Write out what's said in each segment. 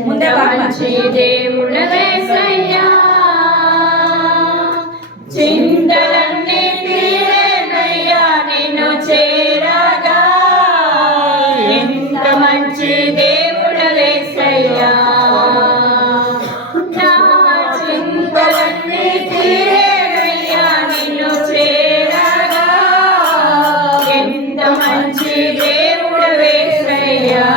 ముందే మంచి దేవుడవేసయ్యా చింతలన్నీ తీరేనయ్యా నిన్ను చేరగా ఎంత మంచి దేవుడవేసయ్యా నా చింతలన్నీ తీరేనయ్యా నిన్ను చేరగా ఎంత మంచి దేవుడవేసయ్యా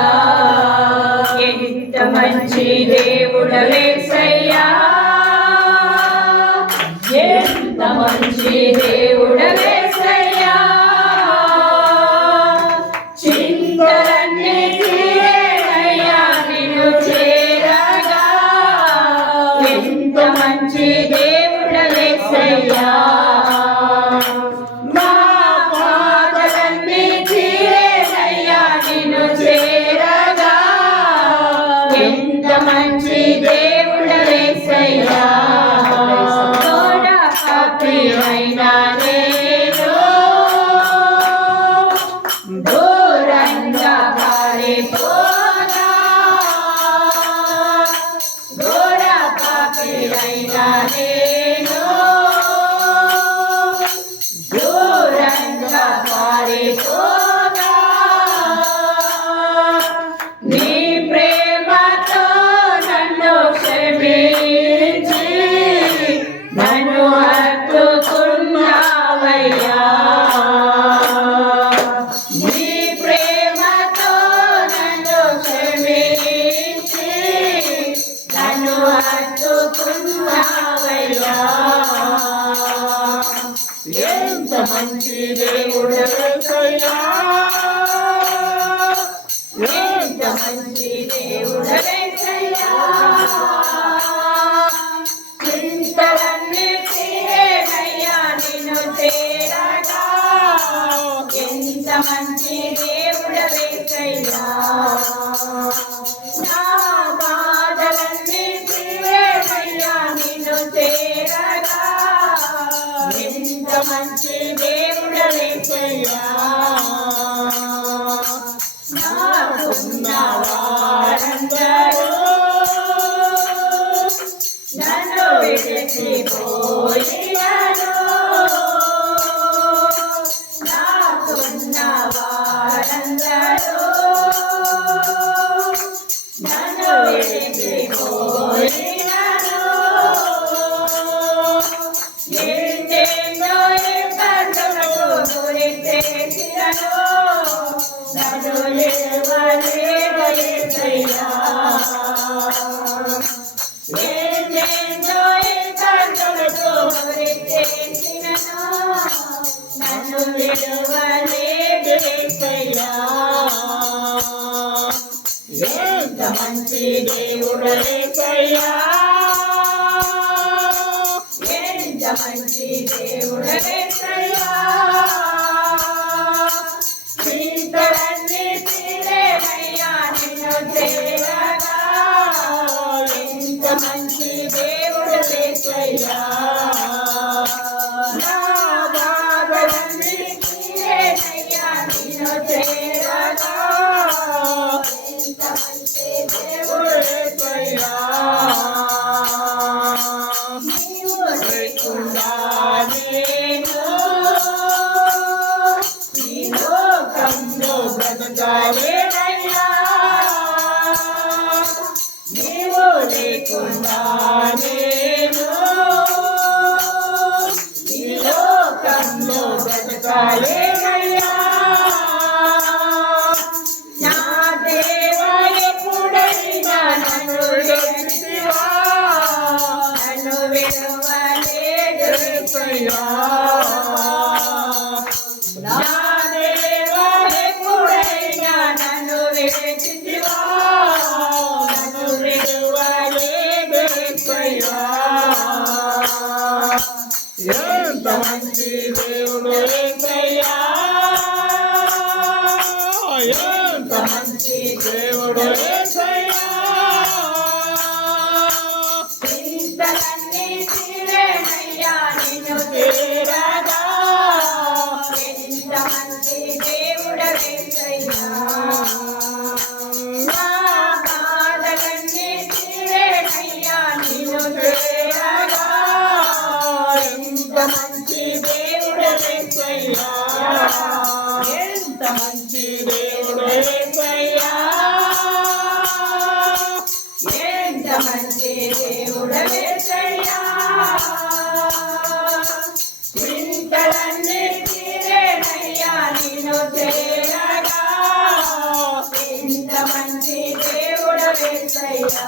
ఎంత మంచి దేవుడవేసయ్యా ఎంత మంచి దేవుడవేసయ్యా చింతలన్నీ తీరేనయ్యా నిన్ను చేరగా ఎంత మంచి దేవుడవేసయ్యా మా బాధలన్నీ తీరేనయ్యా నిన్ను చేరగా ఎంత మంచి దేవుడవేసయ్యా అయినా నేను దూరంగా పారిపోనా ఘోర పాపినైనా నేను దూరంగా పారిపోనా నీ ప్రేమతో నన్ను క్షమించి నన్ను హత్తుకున్నావయ్యా నీ ప్రేమతో నన్ను క్షమించి నన్ను హత్తుకున్నావయ్యా ఎంత మంచి దేవుడవేసయ్యా ఎంత మంచి దేవుడవేసయ్యా చింతలన్నీ తీరేనయ్యా నిన్ను చేరగా ఎంత మంచి దేవుడవేసయ్యా నా బాధలన్నీ తీరేనయ్యా నిన్ను చేరగా ఎంత మంచి దేవుడవేసయ్యా నాకున్న వారందరూ నన్ను విడిచిపోయినను నాకున్న వారందరూ నన్ను విడిచిపోయినను ఎన్నెన్నో ఇబ్బందులకు గురి చేసినను నన్ను విడువలేదు యేసయ్యా ఎన్నెన్నో ఇబ్బందులకు గురి చేసినను నన్ను విడువలేదు యేసయ్యా ఎంత మంచి దేవుడవేసయ్యా ఎంత మంచి దేవుడవేసయ్యా చింతలన్నీ తీరేనయ్యా నిన్ను చేరగా ఎంత మంచి దేవుడవేసయ్యా నా బాధలన్నీ తీరేనయ్యా నిన్ను చేరగా ఎంత మంచి దేవుడవేసయ్యా నీవు లేకుండా నేను ఈ లోకంలో బ్రతకలేనయ్యా నీవు లేకుండా నేను ఈ లోకంలో బ్రతకలేనయ్యా నా దేవా ఎప్పుడైనా నన్ను విడిచితివా నన్ను విడువలేదు యేసయ్యా నా దేవా ఎప్పుడైనా నన్ను విడిచితివా నన్ను విడువలేదు యేసయ్యా ఎంత మంచి దేవుడు యేసయ్యా ఎంత మంచి దేవుడు యేసయ్యా చింతలన్నీ తీరేనయ్యా నిన్ను చేరగా ఎంత మంచి దేవుడవేసయ్యా నా బాధలన్నీ మంచి దేవుడు యేసయ్యా ఎంత మంచి దేవుడు యేసయ్యా చింతలన్నీ తీరేనయ్యా నిన్ను చేరగా ఎంత మంచి దేవుడు యేసయ్యా